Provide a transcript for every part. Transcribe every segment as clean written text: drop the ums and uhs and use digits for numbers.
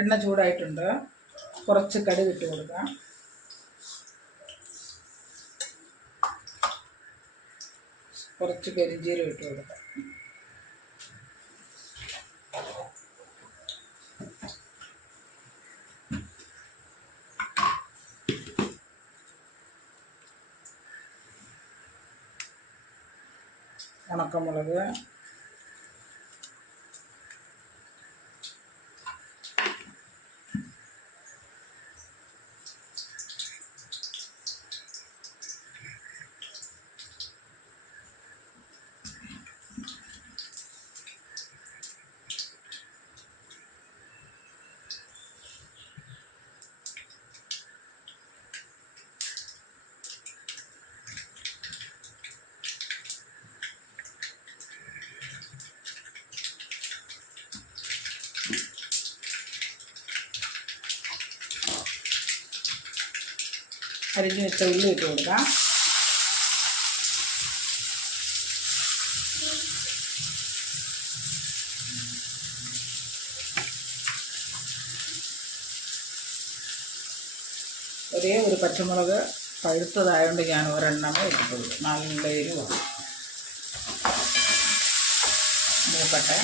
എണ്ണ ചൂടായിട്ടുണ്ട്. കുറച്ച് കടുക് ഇട്ട് കൊടുക്കാം. കുറച്ച് പെരിഞ്ചീരകം ഇട്ട് കൊടുക്കാം. ഉണക്കമുളക്, അരിഞ്ഞ് വെച്ച ഉള്ളി ഇട്ട് കൊടുക്കാം. ഒരേ ഒരു പച്ചമുളക് പഴുത്തതായതുകൊണ്ട് ഞാൻ ഒരെണ്ണമേ ഇട്ടിട്ടുള്ളൂ. നല്ല എരിവാണ്. മൂക്കട്ടെ.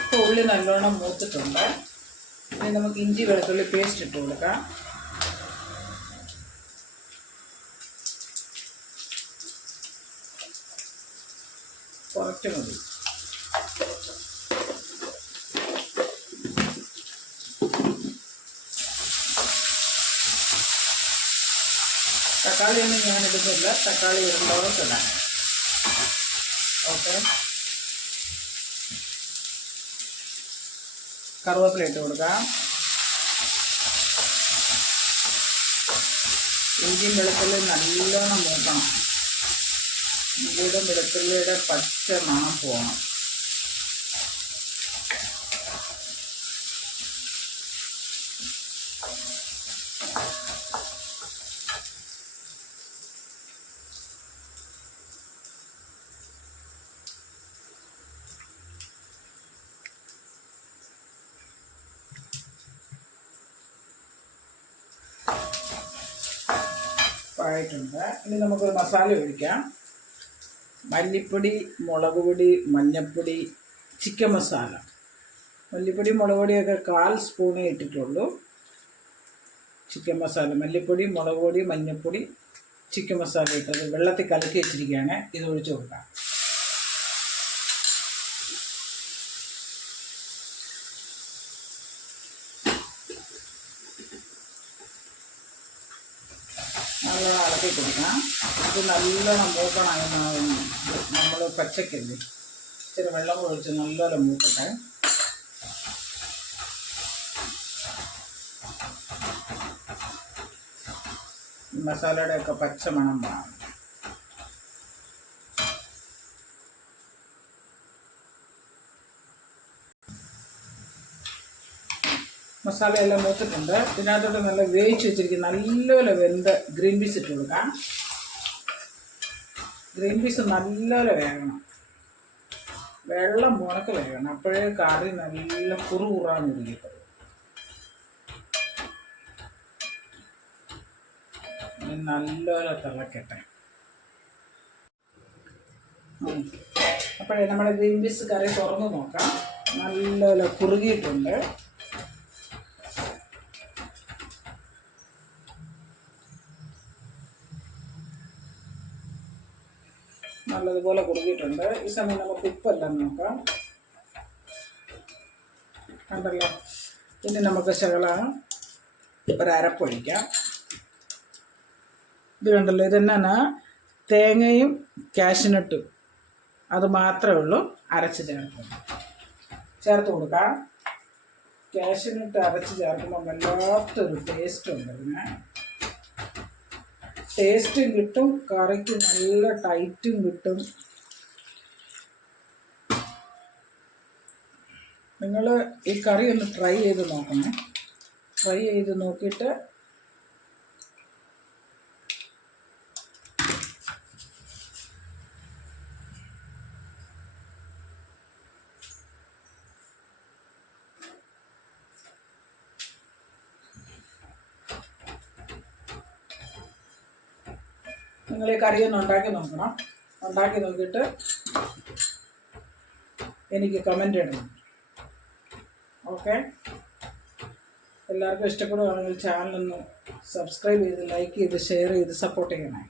ഇപ്പോൾ ഉള്ളി നല്ലോണം മൂത്തിട്ടുണ്ട്. ഇനി നമുക്ക് ഇഞ്ചി വെളുത്തുള്ളി പേസ്റ്റ് ഇട്ട് കൊടുക്കാം. കുറച്ച് മതി. തക്കാളിയൊന്നും ഞാൻ ഇടുന്നില്ല. തക്കാളി ഇടുന്നതോടെ ഇടാം. ഓക്കെ. കറുവേപ്പില ഇട്ട് കൊടുക്കാം. ഇഞ്ചിയും വെളുത്തുള്ളി നല്ലോണം മൂക്കണം. ഇഞ്ചിയുടെ വെളുത്തുള്ളിയുടെ പച്ച മണം പോകണം. ആയിട്ടുണ്ട്. ഇനി നമുക്കൊരു മസാല ഒഴിക്കാം. മല്ലിപ്പൊടി, മുളക് പൊടി, മഞ്ഞൾപ്പൊടി, ചിക്കൻ മസാല. മല്ലിപ്പൊടി മുളക് പൊടിയൊക്കെ 1/4 സ്പൂണേ ഇട്ടിട്ടുള്ളൂ. ചിക്കൻ മസാല, മല്ലിപ്പൊടി, മുളക് പൊടി, മഞ്ഞൾപ്പൊടി, ചിക്കൻ മസാല ഇട്ടത് വെള്ളത്തിൽ കലക്കി വെച്ചിരിക്കുകയാണ്. ഇത് ഒഴിച്ച് കൊടുക്കാം. നല്ലോണം ഇളക്കി കൊടുക്കാം. ഇത് നല്ലോണം മൂക്കണം. നമ്മൾ പച്ചക്കല്ലേ, ഇച്ചിരി വെള്ളം ഒഴിച്ച് നല്ലോണം മൂക്കട്ടെ. മസാലയുടെയൊക്കെ പച്ച മണം വേണം. മസാലയെല്ലാം മൂത്തിട്ടുണ്ട്. ഇതിനകത്തോട്ട് നല്ല വേവിച്ച് വെച്ചിരിക്കും നല്ലപോലെ വെന്ത ഗ്രീൻ പീസ് ഇട്ട് കൊടുക്കാം. ഗ്രീൻ പീസ് നല്ലപോലെ വേകണം. വെള്ളം മുണക്ക് വേകണം. അപ്പോഴേ കറി നല്ല കുറുകുറാന്ന് ഇരിക്കും. നല്ലപോലെ തിളക്കട്ടെ. അപ്പോഴേ നമ്മുടെ ഗ്രീൻ പീസ് കറി തുറന്ന് നോക്കാം. നല്ലപോലെ കുറുകിയിട്ടുണ്ട്. നല്ലതുപോലെ കുറുകിയിട്ടുണ്ട്. ഈ സമയം നമുക്ക് ഉപ്പെല്ലാം നോക്കാം. കണ്ടല്ലോ. ഇനി നമുക്ക് ശകലം ഒരരപ്പൊഴിക്കാം. ഇത് കണ്ടല്ലോ. ഇതെന്നാണ് തേങ്ങയും കാഷ്നട്ടും അത് മാത്രമേ ഉള്ളൂ അരച്ച് ചേർത്ത് കൊടുക്കാം. കാഷ്നട്ട് അരച്ച് ചേർക്കുമ്പോൾ വല്ലാത്തൊരു ടേസ്റ്റ് ഉണ്ട്. അതിന് ടേസ്റ്റും കിട്ടും, കറിക്ക് നല്ല ടൈറ്റും കിട്ടും. നിങ്ങൾ ഈ കറി ഒന്ന് ട്രൈ ചെയ്ത് നോക്കണം. ട്രൈ ചെയ്ത് നോക്കിയിട്ട് നിങ്ങൾ ഈ കറി ഒന്ന് ഉണ്ടാക്കി നോക്കണം. ഉണ്ടാക്കി നോക്കിയിട്ട് എനിക്ക് കമൻ്റ് ഇടണം. ഓക്കെ, എല്ലാവർക്കും ഇഷ്ടപ്പെടുകയാണെങ്കിൽ ചാനലൊന്ന് സബ്സ്ക്രൈബ് ചെയ്ത് ലൈക്ക് ചെയ്ത് ഷെയർ ചെയ്ത് സപ്പോർട്ട് ചെയ്യണേ.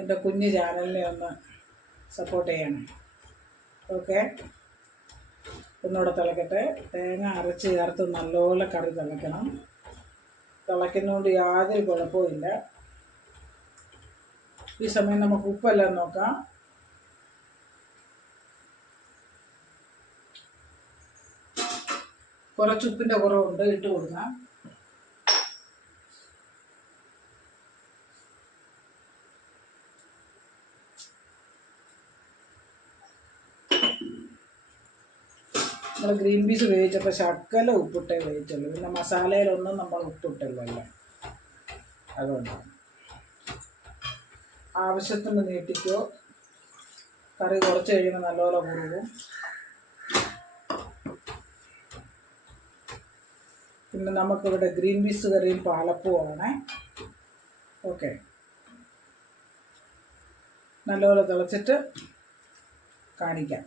എൻ്റെ കുഞ്ഞ് ചാനലിനെ ഒന്ന് സപ്പോർട്ട് ചെയ്യണേ. ഓക്കെ, ഒന്നുകൂടെ തിളക്കട്ടെ. തേങ്ങ അരച്ച് ചേർത്ത് നല്ലപോലെ കറി തിളയ്ക്കണം. തിളയ്ക്കുന്നതുകൊണ്ട് യാതൊരു കുഴപ്പമില്ല. ഈ സമയം നമുക്ക് ഉപ്പെല്ലാം നോക്കാം. കുറച്ച് ഉപ്പിൻ്റെ കുറവുണ്ട്, ഇട്ട് കൊടുക്കാം. നമ്മൾ ഗ്രീൻ പീസ് വേവിച്ചപ്പോൾ ശക്കല ഉപ്പിട്ടേ വേവിച്ചുള്ളൂ. പിന്നെ മസാലയിലൊന്നും നമ്മൾ ഉപ്പിട്ടില്ലല്ലോ, അതുകൊണ്ടാണ്. ആവശ്യത്തിന് നീട്ടിക്കോ. കറി കുറച്ച് കഴിയുമ്പോൾ നല്ലപോലെ കുറുകും. പിന്നെ നമുക്കിവിടെ ഗ്രീൻ പീസ് കറിയും പാലപ്പവുമാണ്. ഓക്കെ, നല്ലപോലെ തിളച്ചിട്ട് കാണിക്കാം.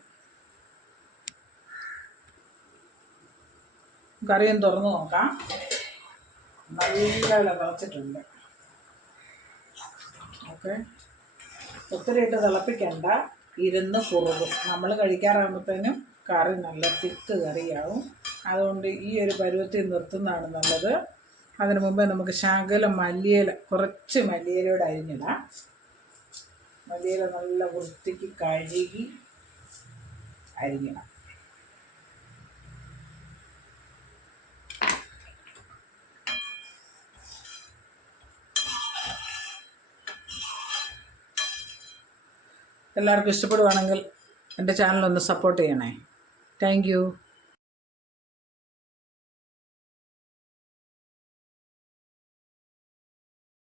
കറിയും തുറന്ന് നോക്കാം. നല്ല തിളച്ചിട്ടുണ്ട്. ഓക്കെ, ഒത്തിരി ഇട്ട് തിളപ്പിക്കണ്ട, ഇരുന്ന് കുറുകും. നമ്മൾ കഴിക്കാറാകുമ്പോഴത്തേനും കറി നല്ല തിക്ക് കറിയാവും. അതുകൊണ്ട് ഈ ഒരു പരുവത്തിൽ നിർത്തുന്നതാണ് നല്ലത്. അതിന് മുമ്പേ നമുക്ക് ശകലം മല്ലിയില, കുറച്ച് മല്ലിയിലയോടെ അരിഞ്ഞിടാം. മല്ലിയില നല്ല വൃത്തിക്ക് കഴുകി അരിഞ്ഞിടാം. എല്ലാവർക്കും ഇഷ്ടപ്പെടുവാണെങ്കിൽ എൻ്റെ ചാനലൊന്ന് സപ്പോർട്ട് ചെയ്യണേ. Thank you.